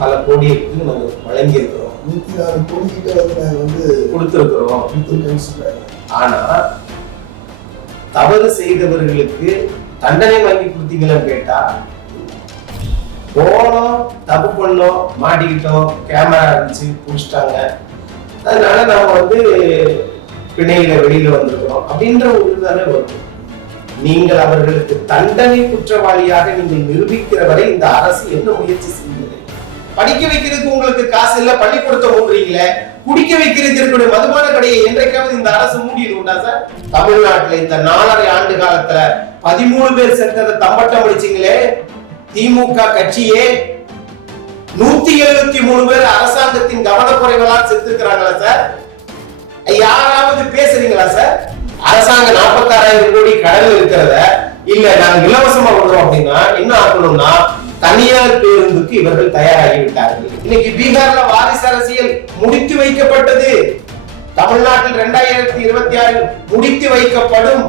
பல கோடிக்கு நாங்கள் வழங்கி இருக்கிறோம். 104 கோடி கிட்ட வந்து நாங்கள் வந்து கொடுத்துருக்கிறோம். ஆனா தவறு செய்தவர்களுக்கு தண்டனை வாங்கி கொடுத்தீங்களான்னு கேட்டா, போனோம், தப்பு பண்ணோம், மாட்டிக்கிட்டோம், கேமரா இருந்துச்சு, புடிச்சிட்டாங்க, அதனால நாம வந்து பிணையில வெளியில வந்திருக்கிறோம் அப்படின்ற ஒரு இதுதானே வரும். நீங்கள் அவர்களுக்கு தண்டனை குற்றவாளியாக நீங்கள் நிரூபிக்கிற வரை இந்த அரசு என்ன முயற்சி செய்கிறது? படிக்க வைக்கிறதுக்கு உங்களுக்கு காசு இல்ல, பள்ளிக்கூடத்தை மூடுறீங்களே, குடிக்க வைக்கிறதுக்கு இருக்கக்கூடிய மதுபான கடையை என்றைக்காவது இந்த அரசு மூடியது உண்டா சார்? தமிழ்நாட்டுல இந்த 4.5 ஆண்டு காலத்துல 13 பேர் சென்றதை தம்பட்டம் அடிச்சீங்களே, திமுக கட்சியே 173 பேர் அரசாங்கத்தின் கவனக்குறைவலால் செத்துக்கிறாங்களா சார்? யாராவது பேசுறீங்களா சார்? அரசாங்கம் 46,000 கோடி கடல் இருக்கிறத இல்ல நாங்க இலவசமா கொடுறோம் அப்படின்னா என்ன ஆகணும்னா, தனியார் பேருந்துக்கு இவர்கள் தயாராகி விட்டார்கள். இன்னைக்கு பீகார்ல வாரிசு அரசியல் முடித்து வைக்கப்பட்டது. தமிழ்நாட்டில் 2026 முடித்து வைக்கப்படும்.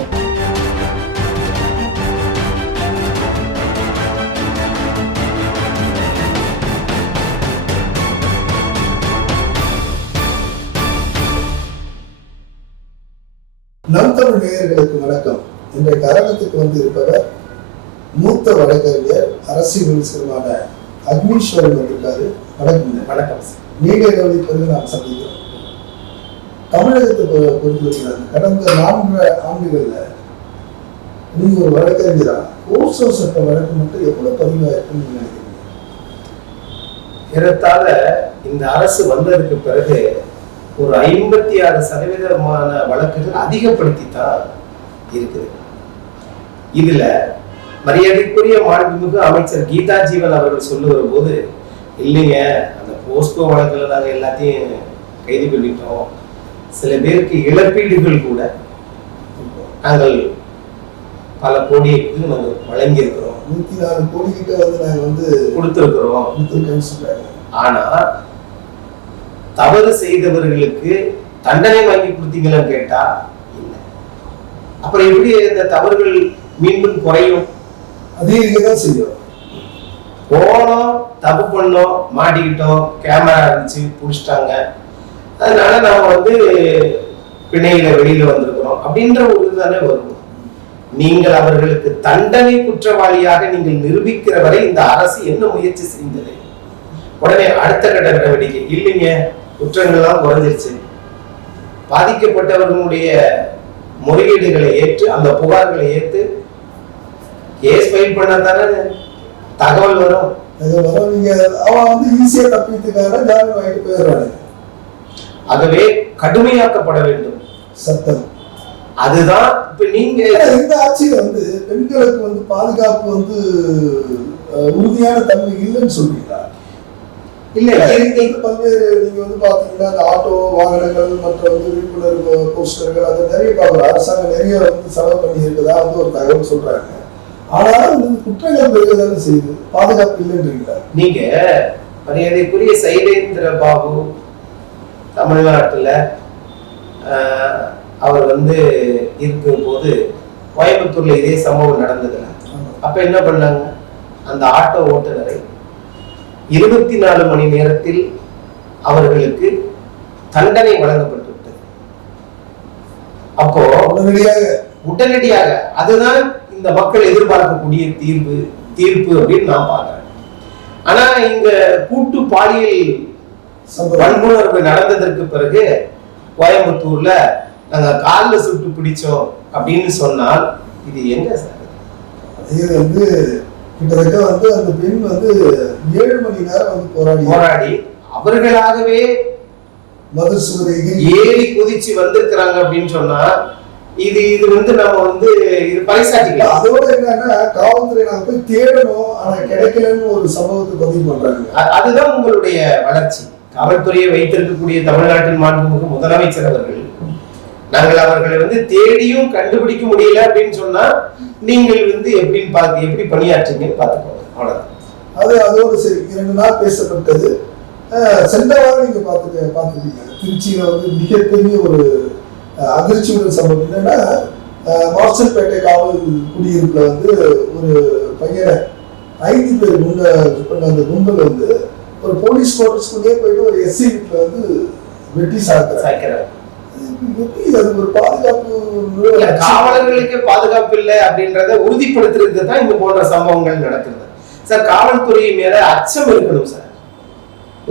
நம் தமிழ் நேயர்களுக்கு வணக்கம். இன்றைய காரணத்துக்கு வந்து இருப்பவர் மூத்த வழக்கறிஞர் அரசியல் விமர்சனமான அக்னீஸ்வரன் வந்திருக்காரு. வணக்கம். வணக்கம். நீண்ட இடைவெளி பிறகு நாம் சந்திக்கிறோம். தமிழகத்தை பொறுத்தவரைக்கும் கடந்த 4 ஆண்டுகள்ல நீங்க ஒரு வழக்கறிஞரா போக்சோ சட்ட வழக்கு மட்டும் எவ்வளவு பதிவாயிருக்குன்னு நினைக்கிறீங்க? ஏறத்தாழ இந்த அரசு வந்ததுக்கு பிறகு ஒரு 56% வழக்குகள் அதிகப்படுத்தித்தான் இருக்குது. இதுல மரியாதைக்குரிய மாண்புமிகு அமைச்சர் கீதா ஜீவன் அவர்கள் சொல்லுகிற போது, இல்லைங்க அந்த போஸ்கோ வழக்குல நாங்க எல்லாத்தையும் கைது பண்ணிட்டோம், சில பேருக்கு இழப்பீடுகள் கூட நாங்கள் பல கோடிக்கு நாங்கள் வழங்கி இருக்கிறோம். 104 கோடி கிட்ட வந்து நாங்க வந்து கொடுத்துருக்கிறோம். ஆனா தவறு செய்தவர்களுக்கு தண்டனை வாங்கி கொடுத்தீங்களான்னு கேட்டா இல்ல. அப்புறம் எப்படி இந்த தவறுகள் மீண்டும் குறையும்? அதிகரிக்கதான் செய்யும். போனோம், தப்பு பண்ணோம், மாட்டிக்கிட்டோம், கேமரா இருந்துச்சு, புடிச்சிட்டாங்க, அதனால நாம வந்து பிணையில வெளியில வந்திருக்கிறோம் அப்படின்ற ஒரு இதுதானே வரும். நீங்கள் அவர்களுக்கு தண்டனை குற்றவாளியாக நீங்கள் நிரூபிக்கிற வரை இந்த அரசு என்ன முயற்சி செய்தது? உடனே அடுத்த கட்ட நடவடிக்கை, இல்லைங்க குற்றங்கள்லாம் குறைஞ்சிருச்சு, பாதிக்கப்பட்டவர்களுடைய முறையீடுகளை ஏற்று அந்த புகார்களை ஏற்று கேஸ் ஃபைல் பண்ண தானே தகவல் வரும். நீங்க அவன் வந்து ஈஸியா தப்பித்துக்காக ஜாமீன் வாங்கிட்டு போயிடுறாங்க. ஆகவே கடுமையாக்கப்பட வேண்டும் சட்டம். அதுதான் இப்ப நீங்க இந்த ஆட்சியில வந்து பெண்களுக்கு வந்து பாதுகாப்பு வந்து உறுதியான தன்மை இல்லைன்னு சொல்றீங்களா? இல்ல, பல்வேறு நீங்க வந்து பாத்தீங்கன்னா அந்த ஆட்டோ வாகனங்கள் மற்ற வந்து விழிப்புணர்வு போஸ்டர்கள் அது நிறைய பார்க்குறோம். அரசாங்கம் நிறைய வந்து செலவு பண்ணி இருக்குதா வந்து ஒரு தகவல் சொல்றாங்க. ஆனாலும் வந்து குற்றங்கள் பெருகதானே செய்யுது, பாதுகாப்பு இல்லைன்றீங்களா? நீங்க மரியாதைக்குரிய சைலேந்திர பாபு தமிழ்நாட்டுல அவர் வந்து இருக்கும் போது கோயம்புத்தூர்ல இதே சம்பவம் நடந்ததுல அப்ப என்ன பண்ணாங்க, அந்த ஆட்டோ ஓட்டுநரை 24 மணி நேரத்தில் அவர்களுக்கு தண்டனை வழங்கப்பட்டு விட்டது. அப்போ உடனடியாக அதுதான் இந்த மக்கள் எதிர்பார்க்கக்கூடிய தீர்ப்பு அப்படின்னு நான் பார்க்கிறேன். ஆனா இங்க கூட்டு பாலியல் வன்புணர்வு நடந்ததற்கு பிறகு கோயம்புத்தூர்ல நாங்க காலில் சுட்டு பிடிச்சோம் அப்படின்னு சொன்னால் இது எங்க சார்? இது வந்து கிட்டத்தட்ட வந்து அந்த பெண் வந்து 7 மணி நேரம் வந்து போராடி அவர்களாகவே மதுசுவரை ஏறி குதிச்சு வந்திருக்கிறாங்க அப்படின்னு சொன்னா இது வந்து நம்ம வந்து இது பறைசாட்டிக்கலாம். அதோட என்னன்னா காவல்துறை நாங்க போய் தேடணும், ஆனா கிடைக்கலன்னு ஒரு சம்பவத்தை பதிவு பண்றாங்க. அதுதான் உங்களுடைய வளர்ச்சி. காவல்துறையை வைத்திருக்கக்கூடிய தமிழ்நாட்டின் மாண்புமிகு முதலமைச்சர் அவர்கள் நாங்கள் அவர்களை வந்து தேடியும் கண்டுபிடிக்க முடியல அப்படின்னு சொன்னா நீங்கள் வந்து எப்படி பணியாற்றீங்கன்னு பார்த்துக்கோங்க. அவ்வளவுதான். அதோடு சரி, 2 நாள் பேசப்பட்டது. சென்ற வாரம் நீங்க பார்த்துருக்கீங்க திருச்சியில வந்து மிகப்பெரிய ஒரு அதிர்ச்சியுடன் சம்பவம் என்னன்னா, மார்சல்பேட்டை காவல் குடியிருப்புல வந்து ஒரு பையனை 5 பேர் அந்த கும்பல் வந்து ஒரு போலீஸ் குவார்டர்ஸ்குள்ளேயே போயிட்டு ஒரு எஸ்சி வீட்டுல வந்து வெட்டி சாய்க்கிறாங்க. அது ஒரு பாதுகாப்பு காவலர்களுக்கு பாதுகாப்பு இல்லை அப்படின்றத உறுதிப்படுத்துறதுக்கு தான் இந்த போன்ற சம்பவங்கள் நடக்குது சார். காவல்துறை மேல அச்சம் இருக்கணும் சார்.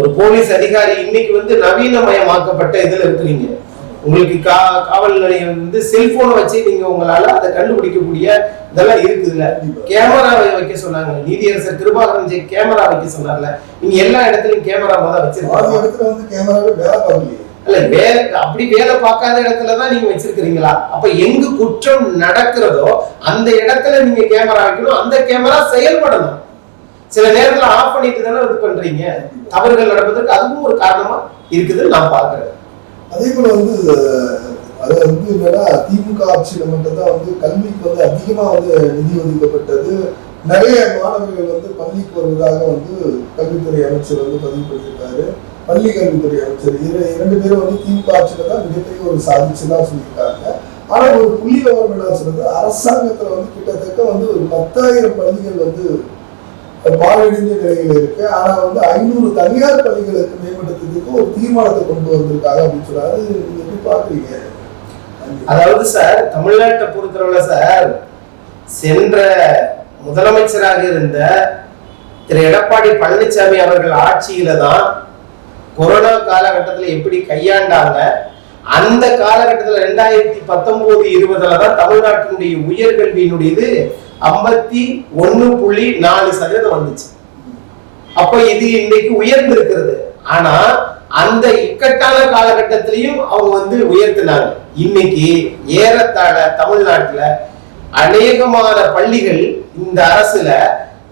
ஒரு போலீஸ் அதிகாரி இன்னைக்கு வந்து நவீனமயமாக்கப்பட்ட இதுல இருக்கிறீங்க. உங்களுக்கு காவல் நிலையம் வந்து செல்போனை வச்சு நீங்க உங்களால அதை கண்டுபிடிக்கக்கூடிய இதெல்லாம் இருக்குதுல்ல. கேமரா வைக்க சொன்னாங்க நீதியரசர் கிருபாகரன் கேமரா வைக்க சொன்னார்ல. நீங்க எல்லா இடத்துலயும் கேமரா தான் வச்சிருக்காங்க. இல்ல வேலை அப்படி வேலை பார்க்காத இடத்துலதான் நீங்க வச்சிருக்கிறீங்களா? அப்ப எங்க குற்றம் நடக்கிறதோ அந்த இடத்துல நீங்க கேமரா வைக்கணும். அந்த கேமரா செயல்படணும். சில நேரத்துல ஆஃப் பண்ணிட்டு தானே இது பண்றீங்க. தவறுகள் நடப்பதற்கு அதுவும் ஒரு காரணமா இருக்குதுன்னு நான் பாக்குறேன். அதே போல வந்து அது வந்து என்னன்னா திமுக ஆட்சியில மட்டும்தான் வந்து கல்விக்கு வந்து அதிகமா வந்து நிதி ஒதுக்கப்பட்டது. நிறைய மாணவர்கள் வந்து பள்ளிக்கு வருவதாக வந்து கல்வித்துறை அமைச்சர் வந்து பதிவு பண்ணியிருக்காரு. பள்ளி கல்வித்துறை அமைச்சர் இரண்டு பேரும் வந்து திமுக ஆட்சியில தான் மிகப்பெரிய ஒரு சாதிச்சுதான் சொல்லியிருக்காங்க. ஆனா ஒரு புள்ளி விவரம் என்ன சொல்றது, அரசாங்கத்துல வந்து கிட்டத்தட்ட வந்து ஒரு 10,000 பள்ளிகள் வந்து பாழடைந்த நிலையில இருக்கு. ஆனா வந்து 500 தனியார் பள்ளிகளுக்கு மேம்படுத்துறதுக்கு ஒரு தீர்மானத்தை கொண்டு வந்திருக்காங்க அப்படின்னு சொன்னாரு. நீங்க எப்படி பாக்குறீங்க? அதாவது சார் தமிழ்நாட்டை பொறுத்தவரை சார் சென்ற முதலமைச்சராக இருந்த திரு எடப்பாடி பழனிசாமி அவர்கள் ஆட்சியில தான் கொரோனா காலகட்டத்தில் எப்படி கையாண்டாங்க. அந்த காலகட்டத்தில் 2019-20 தான் தமிழ்நாட்டினுடைய உயர்கல்வியினுடையது 51.4% வந்துச்சு. அப்ப இது இன்னைக்கு உயர்ந்து இருக்கிறது. ஆனா அந்த இக்கட்டான காலகட்டத்திலையும் அவங்க வந்து உயர்த்தினாங்க. இன்னைக்கு ஏறத்தாழ தமிழ்நாட்டுல அநேகமான பள்ளிகள் இந்த அரசுல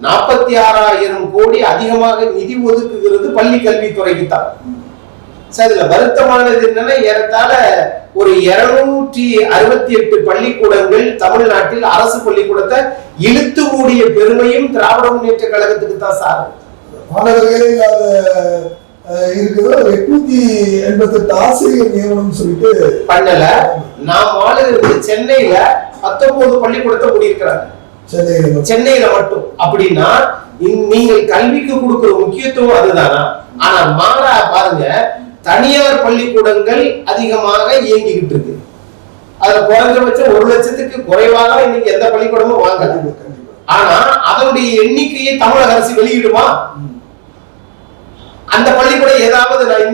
46,000 கோடி அதிகமாக நிதி ஒதுக்குகிறது பள்ளி கல்வித்துறைக்கு தான். இதுல வருத்தமானது என்னன்னா ஏறத்தாழ ஒரு 268 பள்ளிக்கூடங்கள் தமிழ்நாட்டில் அரசு பள்ளிக்கூடத்தை இழுத்து மூடிய பெருமையும் திராவிட முன்னேற்ற கழகத்துக்கு தான் சார். மாணவர்களே இல்லாத இருக்குது 888 ஆசிரியர் நியமனம் சொல்லிட்டு பண்ணல. நாம் வாழ்கிறது சென்னையில 19 பள்ளிக்கூடத்தை கூடியிருக்கிறாங்க சென்னையில மட்டும். அப்படின்னா நீங்கள் கல்விக்கு கொடுக்கிற முக்கியத்துவம் அதுதானா? ஆனா மாறா பாருங்க, தனியார் பள்ளிக்கூடங்கள் அதிகமாக இயங்கிக்கிட்டு இருக்கு. அதுல குறைஞ்சபட்சம் 1 லட்சத்துக்கு குறைவாக இன்னைக்கு எந்த பள்ளிக்கூடமும் வாங்கல. ஆனா அதனுடைய எண்ணிக்கையை தமிழக அரசு வெளியிடுமா? அந்த பள்ளிக்கூடம் ஏதாவது நான்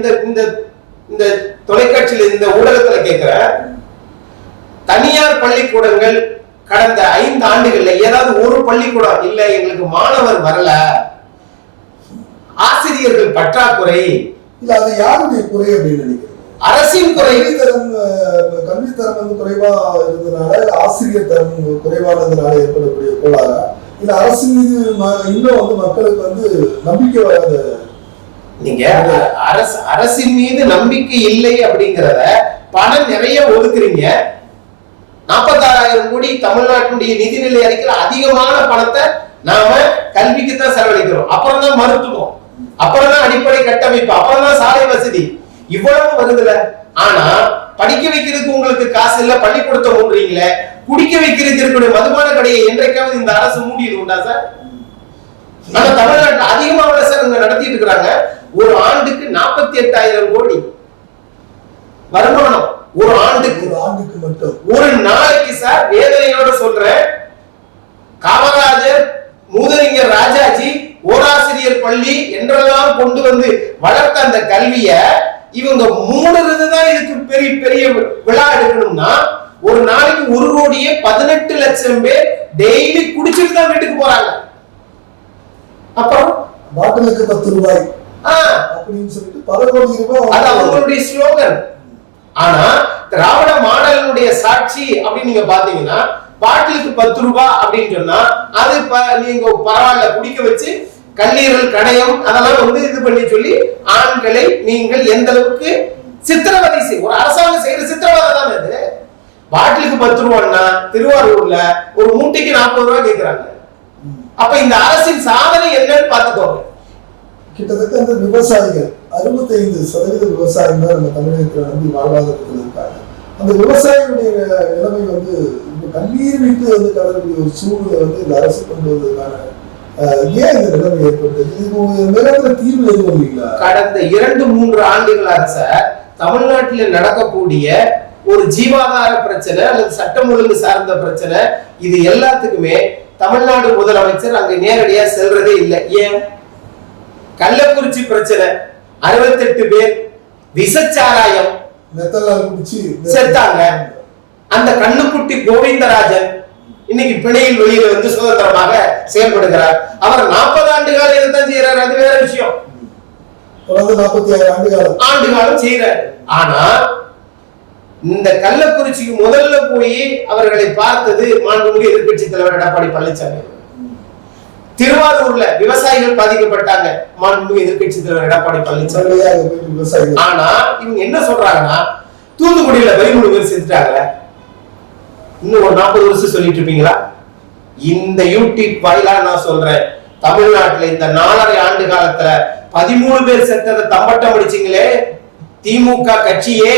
இந்த தொலைக்காட்சியில் இந்த ஊடகத்துல கேட்கிறேன், தனியார் பள்ளிக்கூடங்கள் கடந்த 5 ஆண்டுகள்ல ஏதாவது ஒரு பள்ளிக்கூடம் இல்ல எங்களுக்கு மாணவர் வரல, ஆசிரியர்கள் பற்றாக்குறை, இல்ல அது யாருடைய குறை அப்படின்னு நினைக்கிறேன்? அரசின் குறை. கல்வித்தரம் வந்து குறைவா இருந்ததுனால, ஆசிரியர் தரம் குறைவானதுனால ஏற்படக்கூடிய கோளாறா, இல்ல அரசு மீது இன்னும் வந்து மக்களுக்கு வந்து நம்பிக்கை வராத? நீங்க அரசின் மீது நம்பிக்கை இல்லை அப்படிங்கிறத பணம் நிறைய ஒதுக்குறீங்க. 46,000 கோடி தமிழ்நாட்டுடைய நிதிநிலை அறிக்கையில அதிகமான பணத்தை நாம கல்விக்கு தான் செலவழிக்கிறோம். அப்புறம் தான் மருத்துவம், அப்புறம் தான் அடிப்படை கட்டமைப்பு, அப்புறம் தான் சாலை வசதி, இவ்வளவு வருதுல. ஆனா படிக்க வைக்கிறதுக்கு உங்களுக்கு காசு இல்ல, பள்ளிக்கூடத்தை மூடுறீங்களே. குடிக்க வைக்கிறதுக்கு இருக்கக்கூடிய மதுபான கடையை என்றைக்காவது இந்த அரசு மூடியது உண்டா சார்? ஆனா தமிழ்நாட்டில் அதிகமா சார் இங்க நடத்திட்டு இருக்கிறாங்க. ஒரு ஆண்டுக்கு 48,000 கோடி வருமானம். ஒரு ஆண்டுக்கு மட்டும். ஒரு நாளைக்கு சார் வேதனையோட சொல்றேன், காமராஜர், மூதறிஞர் ராஜாஜி, ஓராசிரியர் பள்ளி என்றெல்லாம் கொண்டு வந்து வளர்த்த அந்த கல்விய இவங்க மூடுறதுதான் இதுக்கு பெரிய பெரிய விழா எடுக்கணும்னா, ஒரு நாளைக்கு 1,18 லட்சம் பேர் டெய்லி குடிச்சிட்டு தான் வீட்டுக்கு போறாங்க. அப்புறம் பாட்டிலுக்கு 10 ரூபாய் அப்படின்னு சொல்லிட்டு பல கோடி ரூபாய், அது அவங்களுடைய ஸ்லோகன். ஆனா திராவிட மாடலுடைய சாட்சி அப்படின்னு நீங்க பாத்தீங்கன்னா, பாட்டிலுக்கு 10 ரூபாய் அப்படின்னு சொன்னா அது நீங்க பரவாயில்ல குடிக்க வச்சு கல்லீரல் கணையம் அதெல்லாம் வந்து இது பண்ணி சொல்லி ஆண்களை நீங்கள் எந்த அளவுக்கு சித்திரவதை செய்ய ஒரு அரசாங்கம் செய்யற சித்திரவதை தான் அது. பாட்டிலுக்கு 10 ரூபான்னா திருவாரூர்ல ஒரு மூட்டைக்கு 40 ரூபாய் கேட்கிறாங்க. அப்ப இந்த அரசின் சாதனை என்னன்னு பாத்துக்கோங்க. கிட்டத்தட்ட அந்த விவசாயிகள் 65% விவசாயம் தான் நம்ம தமிழகத்துல வந்து வாழ்வாதாரத்தில் இருக்காங்க. அந்த விவசாயிகளுடைய நிலைமை வந்து கண்ணீர் விட்டு வந்து கலரக்கூடிய ஒரு சூழ்நிலை வந்து இந்த அரசு கொண்டு வந்ததுக்கான ஏன் இந்த நிலைமை ஏற்பட்டது? இது நிலைமையில தீர்வு எதுவும் இல்லைங்களா? கடந்த 2-3 ஆண்டுகளாக சார் தமிழ்நாட்டில் நடக்கக்கூடிய ஒரு ஜீவாதார பிரச்சனை அல்லது சட்டம் ஒழுங்கு சார்ந்த பிரச்சனை, இது எல்லாத்துக்குமே தமிழ்நாடு முதலமைச்சர் அங்க நேரடியா செல்றதே இல்லை. ஏன்? கள்ளக்குறிச்சி பிரச்சனை 68 பேர் விசச்சாராயம் செத்தாங்க. அந்த கண்ணுக்குட்டி கோவிந்தராஜன் இன்னைக்கு பிணையில் வெளியில வந்து சுதந்திரமாக செயல்படுகிறார். அவர் 40 ஆண்டு காலம் இதைத்தான் செய்யறாரு, அது வேற விஷயம். 46 ஆண்டு காலம் செய்யறாரு. ஆனா இந்த கள்ளக்குறிச்சிக்கு முதல்ல போய் அவர்களை பார்த்தது மாண்புமிகு எதிர்க்கட்சி தலைவர் எடப்பாடி பழனிசாமி. திருவாரூர்ல விவசாயிகள் பாதிக்கப்பட்டாங்க, மாண்புமிகு எதிர்க்கட்சி தலைவர் எடப்பாடி பழனிசாமி. ஆனா இவங்க என்ன சொல்றாங்கன்னா, தூத்துக்குடியில 13 பேர் செத்துட்டாங்க, இன்னும் ஒரு 40 வருஷம் சொல்லிட்டு இருப்பீங்களா? இந்த யூடியூப் வாயிலா நான் சொல்றேன், தமிழ்நாட்டுல இந்த 4.5 ஆண்டு காலத்துல 13 பேர் செத்ததை தம்பட்டம் அடிச்சீங்களே திமுக கட்சியே.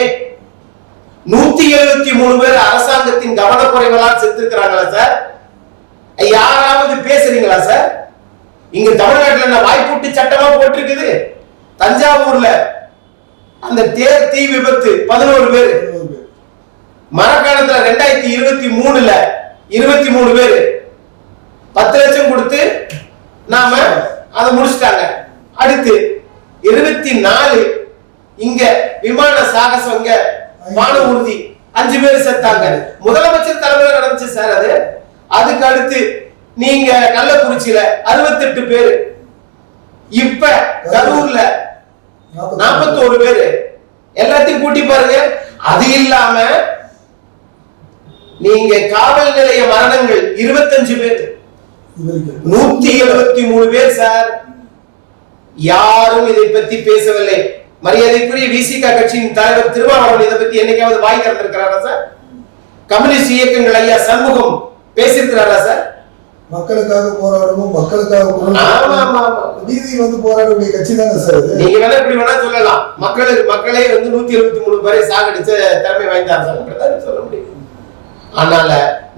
173 பேர் அரசாங்கத்தின் கவனக்குறைவலால் செத்துக்கிறாங்களா சார்? யாராவது பேசுறீங்களா சார்? இங்க தமிழ்நாட்டுல வாய்ப்பூட்டு சட்டமா போட்டிருக்குது. தஞ்சாவூர்ல அந்த தேர் தீ விபத்து 11 பேர். மரக்காணத்துல 2023ல 23 பேர் 10 லட்சம் கொடுத்து நாம அதை முடிச்சிட்டாங்க. அடுத்து 24 இங்க விமான சாகசம், இங்க வான ஊர்தி 5 பேர் செத்தாங்க. முதலமைச்சர் தலைமையில நடந்துச்சு சார் அது. அதுக்கு அடுத்து நீங்க கள்ளக்குறிச்சியில 68 பேர், இப்ப கரூர்ல 41 பேர், எல்லாத்தையும் கூட்டி பாருங்க. அது இல்லாம நீங்க காவல் நிலைய மரணங்கள் 25 பேர், 173 பேர் சார். யாரும் இதை பத்தி பேசவில்லை. மரியாதைக்குரிய விசிக கட்சியின் தலைவர் திருமாவளவன் இதை பத்தி என்னைக்காவது வாய் திறந்திருக்கிறாரா சார்? கம்யூனிஸ்ட் இயக்கங்கள் ஐயா சண்முகம் பேசியிருக்கிறாரா சார்? மக்களுக்காக போராடணும், மக்களுக்காக நீதி வந்து போராடக்கூடிய கட்சி தானே சார். நீங்க வேணா இப்படி வேணா சொல்லலாம், மக்களே வந்து 173 பேரை சாகடிச்ச திறமை வாய்ந்தார் சொல்ல முடியும். அதனால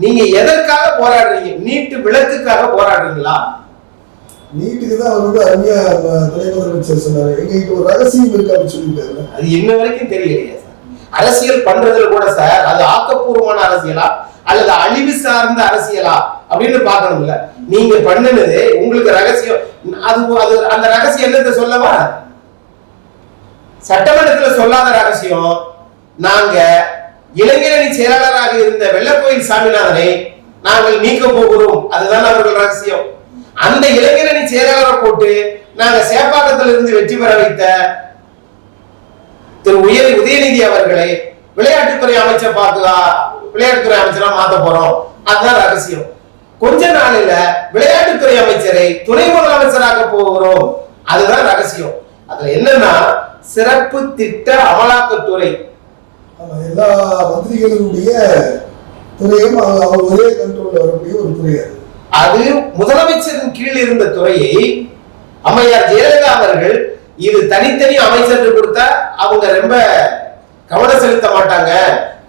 நீங்க எதற்காக போராடுறீங்க? நீட்டு விளக்குக்காக போராடுறீங்களா? நீட்டுக்கு தான் அவர் வந்து அருமையா துணை முதலமைச்சர் சொன்னாரு, எங்ககிட்ட ஒரு ரகசியம் இருக்கு அப்படின்னு சொல்லிட்டாரு. அது இன்ன வரைக்கும் தெரியலையா சார்? அரசியல் பண்றதுல கூட சார் அது ஆக்கப்பூர்வமான அரசியலா அல்லது அழிவு சார்ந்த அரசியலா அப்படின்னு பாக்கணும்ல. நீங்க பண்ணுனது உங்களுக்கு ரகசியம். அது அந்த ரகசியம் என்னத்தை சொல்லவா? சட்டமன்றத்துல சொல்லாத ரகசியம். நாங்க இளைஞரணி செயலாளராக இருந்த வெள்ளக்கோயில் சாமிநாதனை நாங்கள் நீக்க போகிறோம், அதுதான் அவர்கள் ரகசியம். அந்த இளைஞரணி செயலாளரை போட்டு நாங்க சேப்பாக்கத்தில் இருந்து வெற்றி பெற வைத்த திரு உதயநிதி அவர்களை விளையாட்டுத்துறை அமைச்சரா மாத்த போறோம், அதுதான் ரகசியம். கொஞ்ச நாளில விளையாட்டுத்துறை அமைச்சரை துணை முதலமைச்சராக போகிறோம், அதுதான் ரகசியம். அதுல என்னன்னா சிறப்பு திட்ட அமலாக்கத்துறை எல்லா மந்திரிகளுடைய துறையும் அவர் ஒரே கண்ட்ரோல்ல வரக்கூடிய ஒரு துறை. அது முதலமைச்சரின் கீழ் இருந்த துறையை அம்மையார் ஜெயலலிதா அவர்கள் இது தனித்தனி அமைச்சர் கொடுத்தா அவங்க ரொம்ப கவனம் செலுத்த மாட்டாங்க,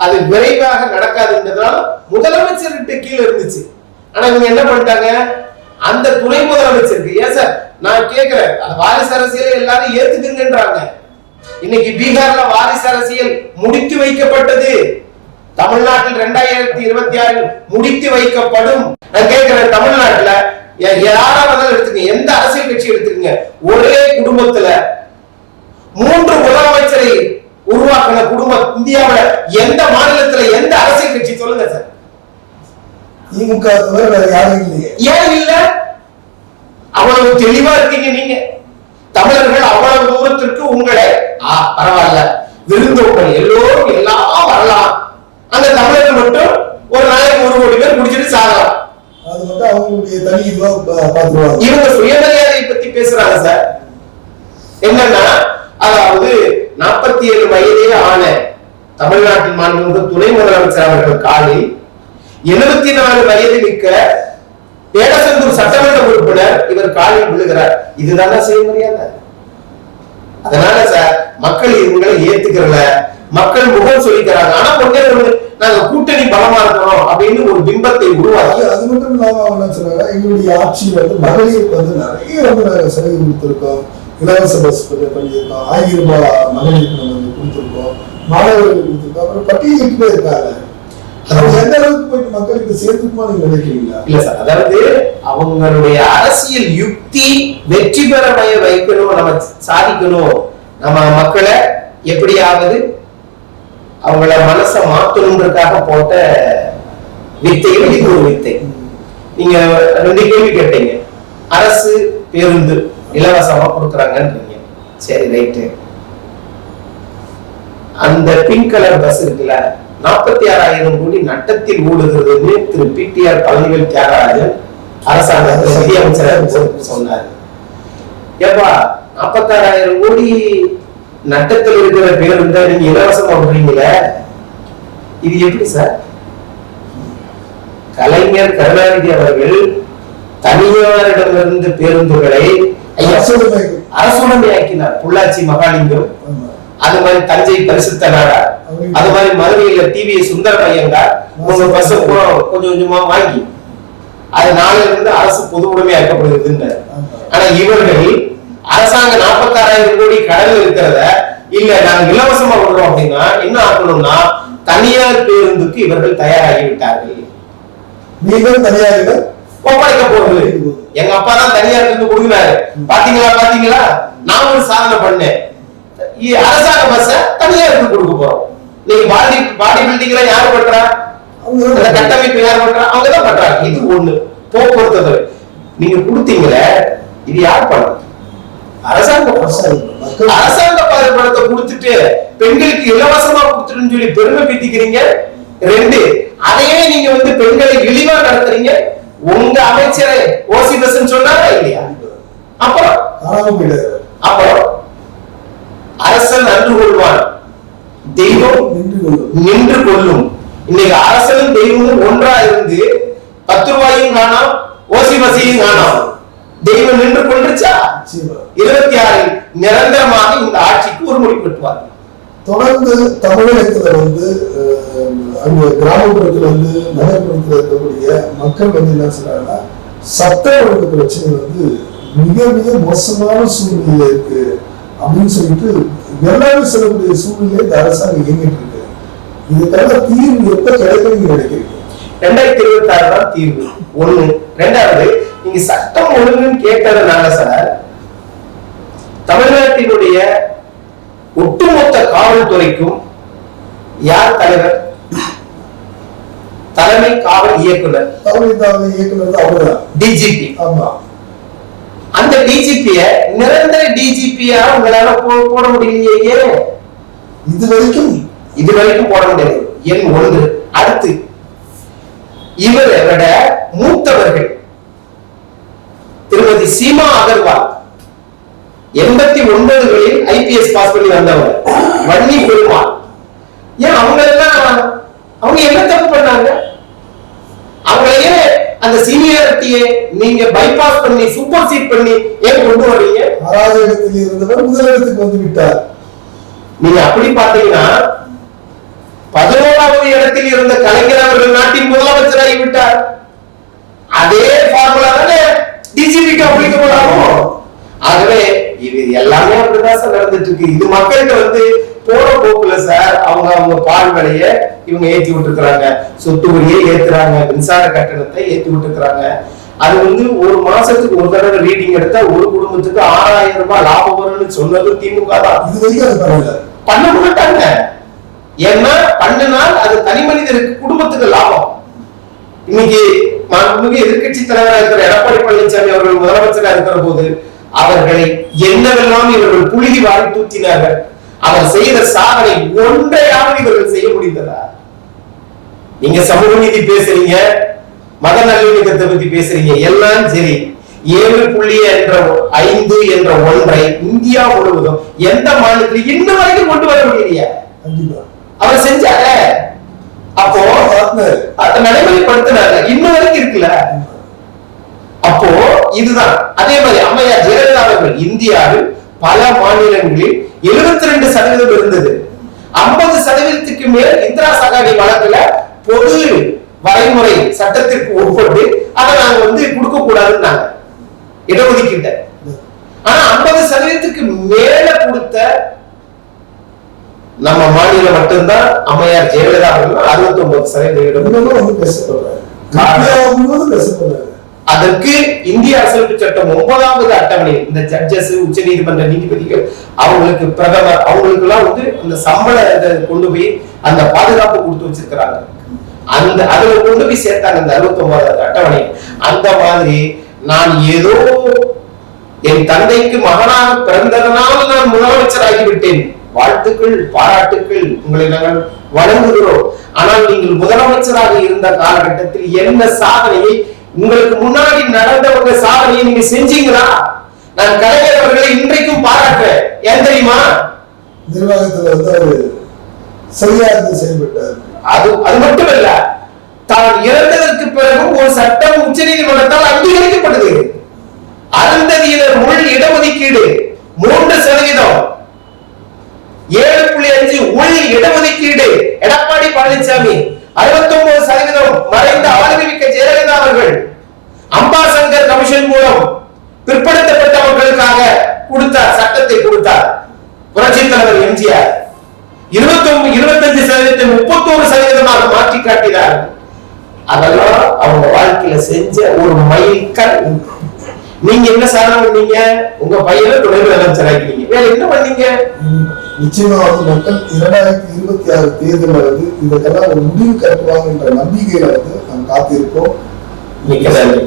அது விரைவாக நடக்காதுன்றதால முதலமைச்சர்கிட்ட கீழே இருந்துச்சு. ஆனா இவங்க என்ன பண்ணிட்டாங்க, அந்த துணை முதலமைச்சருக்கு. ஏன் சார் நான் கேட்கிறேன், வாரிசு அரசியலை எல்லாரும் ஏத்துக்குங்கன்றாங்க. இன்னைக்கு பீகார்ல வாரிசு அரசியல் முடித்து வைக்கப்பட்டது, தமிழ்நாட்டில் 2026 முடித்து வைக்கப்படும். நான் கேட்கிறேன், தமிழ்நாட்டுல யாராவது எடுத்துக்கங்க, எந்த அரசியல் கட்சி எடுத்துக்கங்க, ஒரே குடும்பத்துல 3 முதலமைச்சரை உருவாக்கின குடும்பம் இந்தியாவில எந்த மாநிலத்துல எந்த அரசியல் கட்சி சொல்லுங்க சார்? திமுக தவிர வேற யாரும் இல்லையே. ஏன் இல்ல? அவ்வளவு தெளிவா இருக்கீங்க நீங்க. தமிழர்கள் அவ்வளவு தூரத்திற்கு உங்களை பரவாயில்ல விருந்தோம்பல் எல்லோரும் எல்லாம் வரலாம், அந்த தமிழர்கள் மட்டும் ஒரு நாளைக்கு 1 கோடி பேர் குடிச்சிட்டு சாகலாம், அது மட்டும் அவங்களுடைய தனி இதுவா பாத்துருவாங்க. இவங்க சுயமரியாதை பத்தி பேசுறாங்க சார். என்னன்னா அதாவது 47 வயதே ஆன தமிழ்நாட்டின் மாண்புமிகு துணை முதலமைச்சர் அவர்கள் காலில் 74 வயது மிக்க வேடசந்தூர் சட்டமன்ற உறுப்பினர் இவர் காலில் விழுகிறார். இதுதான் சுயமரியாதை. அதனால சார் மக்கள் இவங்களை ஏத்துக்கிறல, மக்கள் முகம் சொல்லிக்கிறாங்க. ஆனா நாங்க கூட்டணி பலமா இருக்கிறோம் அப்படின்னு ஒரு பிம்பத்தை உருவாக்கி. அது மட்டும் இல்லாம அவங்க என்ன சொன்னாங்க, எங்களுடைய ஆட்சியில் வந்து மகளிருக்கு வந்து நிறைய வந்து நாங்கள் சலுகை கொடுத்துருக்கோம், இலவச பஸ் பண்ணியிருக்கோம், 1000 ரூபாய் மகளிருக்கு நம்ம வந்து கொடுத்துருக்கோம், மாணவர்களுக்கு கொடுத்துருக்கோம், அப்புறம் பட்டியலிட்டுட்டே இருக்காங்க. அது எந்த அளவுக்கு போயிட்டு மக்களுக்கு சேர்த்துக்குமா நீங்க நினைக்கிறீங்களா? இல்ல சார், அதாவது அவங்களுடைய அரசியல் யுக்தி வெற்றி பெற வைக்கணும், நம்ம சாதிக்கணும், நம்ம மக்களை எப்படியாவது அவங்கள மனசை மாத்தணுன்றதுக்காக போட்ட வித்தைகள் இது ஒரு வித்தை. நீங்க 2 கேள்வி கேட்டீங்க. அரசு பேருந்து இலவசமா கொடுக்குறாங்கன்றீங்க, சரி ரைட்டு. அந்த பிங்க் கலர் பஸ் இருக்குல்ல, 46,000 கோடி நட்டத்தில் ஓடுகிறதுன்னு திரு பிடிஆர் பழனிவேல் தியாகராஜன் அரசாங்க நிதியமைச்சர் சொன்னாரு. ஏப்பா 46,000 கோடி நட்டத்தில் இருக்கிற பேருந்த நீங்க இலவசமா விடுறீங்களே, இது எப்படி சார்? கலைஞர் கருணாநிதி அவர்கள் தனியாரிடமிருந்து பேருந்துகளை அரசுடைமையாக்கினார். பொள்ளாச்சி மகாலிங்கம், அது மாதிரி தஞ்சை பரிசுத்த நாடார், அது மாதிரி மதுரையில டிவிஎஸ் சுந்தரமையங்கார் பஸ் கொஞ்சம் கொஞ்சமா வாங்கி அது நாளில இருந்து அரசு பொது உடைமையாக்கப்படுகிறது. ஆனா இவர்கள் அரசாங்க 46,000 கோடி கடல் இருக்கிறத இல்ல நாங்க இலவசமா விடுறோம் அப்படின்னா என்ன ஆக்கணும்னா தனியார் பேருந்துக்கு இவர்கள் தயாராகி விட்டார்கள். நீங்கள் தனியார்கள் ஒப்படைக்க போறது. எங்க அப்பா தான் தனியார் இருந்து கொடுக்குறாரு. பாத்தீங்களா பாத்தீங்களா, நான் ஒரு சாதனை பண்ணேன். அரசாங்க பஸ்ஸ தனியாருக்கு கொடுக்க போறோம். நீங்க பாடி பில்டிங்ல யாரு பண்றா? அந்த கட்டமைப்பு யார் பண்றா? அவங்கதான் பண்றாங்க. இது ஒண்ணு. போக்குவரத்து நீங்க கொடுத்தீங்களே, இது யார் பணம்? அரசாங்க பணத்தை கொடுத்துட்டு பெண்களுக்கு இலவசமா கொடுத்துட்டு சொல்லி பெருமை பீத்திக்கிறீங்க. 2, அதையே நீங்க வந்து பெண்களை இழிவா நடத்துறீங்க. உங்க அமைச்சரை ஓசி பஸ் சொன்னாரா இல்லையா? அப்புறம் அரசன் அன்று கொள்வான், தெய்வம் நின்று கொள்ளும். இன்னைக்கு அரசனும் தெய்வமும் ஒன்றா இருந்து 10 ரூபாயும் காணோம், ஓசி பஸ்ஸையும் காணோம். தெய்வம் நின்று கொண்டுச்சா? 26 நிரந்தரமாக இந்த ஆட்சிக்கு ஒரு முடிவு கட்டுவார். தொடர்ந்து தமிழகத்துல வந்து அங்க கிராமப்புறத்துல வந்து நகர்ப்புறத்துல இருக்கக்கூடிய மக்கள் வந்து என்ன சொல்றாங்கன்னா, சட்ட ஒழுங்கு பிரச்சனை வந்து மிக மிக மோசமான சூழ்நிலை இருக்கு அப்படின்னு சொல்லிட்டு எல்லாரும் சொல்லக்கூடிய சூழ்நிலை இந்த அரசாங்கம் இயங்கிட்டு இருக்கு. இதுக்கான தீர்வு எப்ப கிடைக்கும் நினைக்கிறீங்க? 2026 தான் தீர்வு. 1. 2வது, நீங்க சட்டம் ஒழுங்குன்னு கேட்டதுனால சார், தமிழ்நாட்டினுடைய ஒட்டுமொத்த காவல்துறைக்கும் யார் தலைவர்? தலைமை காவல் இயக்குனர். தலைமை காவல் இயக்குனர் அவர்தான் டிஜிபி. ஆமா. அந்த டிஜிபிய நிரந்தர டிஜிபியா உங்களால போட முடியலையே. இதுவரைக்கும் போட முடியாது. எண் 1. அடுத்து, இவரை விட மூத்தவர்கள் திருமதி சீமா அகர்வால் 89களில் ஐபிஎஸ் பாஸ் பண்ணி வந்தவர். வன்னி பெருமாள், ஏன் அவங்க என்ன தப்பு பண்ணாங்க? அவங்களையே அந்த சீனியாரிட்டியை நீங்க பைபாஸ் பண்ணி சூப்பர் சீட் பண்ணி ஏன் கொண்டு வர்றீங்க? 6வது இடத்தில் இருந்தவர் முதலிடத்துக்கு வந்து விட்டார். நீங்க அப்படி பாத்தீங்கன்னா 11வது இடத்தில் இருந்த கலைஞர் அவர்கள் நாட்டின் முதலமைச்சராகி விட்டார். அதே ஃபார்முலா தானே டிஜிபிக்கு அப்ளிகபிள் ஆகும். ஆகவே இது எல்லாமே அப்படிதான் சார் நடந்துட்டு இருக்கு. இது மக்கள்கிட்ட வந்து போற போக்குல சார் அவங்க பால் விலைய இவங்க ஏத்தி விட்டுருக்காங்க, சொத்து வரியை ஏத்துறாங்க, மின்சார கட்டணத்தை ஏத்தி விட்டுருக்காங்க. அது வந்து ஒரு மாசத்துக்கு ஒரு தடவை ரீடிங் எடுத்தா ஒரு குடும்பத்துக்கு 6,000 ரூபாய் லாபம் வரும்னு சொன்னது திமுக தான். பண்ண மாட்டாங்க. ஏன்னா பண்ணினால் அது தனி மனிதருக்கு குடும்பத்துக்கு லாபம். இன்னைக்கு மாண்புமிகு எதிர்கட்சி தலைவராக இருக்கிற எடப்பாடி பழனிசாமி அவர்கள் முதலமைச்சராக இருக்கிற போது அவர்களை என்னவெல்லாம் இவர்கள் புழுகி வாரி தூக்கினார்கள். அவர் செய்த சாதனை ஒன்றையாவது இவர்கள் செய்ய முடிந்ததா? நீங்க சமூக நீதி பேசுறீங்க, மத நல்லிணக்கத்தை பத்தி பேசுறீங்க, எல்லாம் சரி. 7.5 என்ற ஒன்றை இந்தியா முழுவதும் எந்த மாநிலத்தில் இன்ன வரைக்கும் கொண்டு வர முடியலையா? அவர் செஞ்சார. அப்போ அதை நடைமுறைப்படுத்தினாங்க, இன்னும் வரைக்கும் இருக்குல்ல. அப்போ இதுதான். அதே மாதிரி அம்மையார் ஜெயலலிதா அவர்கள் இந்தியாவில் பல மாநிலங்களில் 72% இருந்தது. 50%க்கு மேல் இந்திரா சகானி வழக்குல பொது வரைமுறை சட்டத்திற்கு உட்பட்டு அதை நாங்க வந்து கொடுக்க கூடாதுன்னாங்க இடஒதுக்கீட்டை. ஆனா 50% மேல கொடுத்த நம்ம மாநிலம் மட்டும்தான் அம்மையார் ஜெயலலிதா அவர்கள் 69% வந்து பேசப்படுறாரு. அதற்கு இந்திய அரசியலமைப்பு சட்டம் 9வது அட்டவணை இந்த ஜட்ஜஸ், உச்ச நீதிமன்ற நீதிபதிகள், அவங்களுக்கு பிரதமர், அவங்களுக்கு எல்லாம் வந்து அந்த சம்பள கொண்டு போய் அந்த பாதுகாப்பு கொடுத்து வச்சிருக்கிறாங்க. அந்த அதுல கொண்டு போய் சேர்த்தாங்க இந்த 69வது அட்டவணை. அந்த மாதிரி நான் ஏதோ என் தந்தைக்கு மகனாக பிறந்ததனால் நான் முதலமைச்சர் ஆகிவிட்டேன், வாழ்த்துக்கள், பாராட்டுக்கள், உங்களை நாங்கள் வணங்குகிறோம். ஆனால் நீங்கள் முதலமைச்சராக இருந்த காலகட்டத்தில் என்ன சாதனையை, உங்களுக்கு முன்னாடி நடந்தவங்க சாதனையை நீங்க செஞ்சீங்களா? நான் கலைஞர் அவர்களை இன்றைக்கும் பாராட்டுறேன். ஏன் தெரியுமா? நிர்வாகத்தில் வந்து அவர் சரியா இருந்து செயல்பட்டார். அது மட்டுமல்ல, தான் இறந்ததற்கு பிறகு ஒரு சட்டம் உச்ச நீதிமன்றத்தால் அங்கீகரிக்கப்பட்டது. அருந்ததியினர் உள் இடஒதுக்கீடு 3%, 7.5 உள் இடஒதுக்கீடு எடப்பாடி பழனிசாமி, 69% மறைந்த ஆளுமிக்க ஜெயலலிதா அவர்கள் அம்பாசங்கர் கமிஷன் மூலம் பிற்படுத்தப்பட்ட மக்களுக்காக கொடுத்தார், சட்டத்தை கொடுத்தார் புரட்சி தலைவர் எம்ஜிஆர். 25% 31% மாற்றி காட்டினார். அதெல்லாம் அவங்க வாழ்க்கையில செஞ்ச ஒரு மைல்கல். நீங்க என்ன சாதனை பண்ணீங்க? உங்க பையனை துணை முதலமைச்சர் ஆக்கினீங்க. வேற என்ன பண்ணீங்க? நிச்சயமா வந்து மக்கள் 2026 தேர்தல் வந்து இதற்கெல்லாம் ஒரு முடிவு கட்டுவாங்க என்ற நம்பிக்கையில வந்து நாம் காத்திருப்போம். மிக்க நன்றி.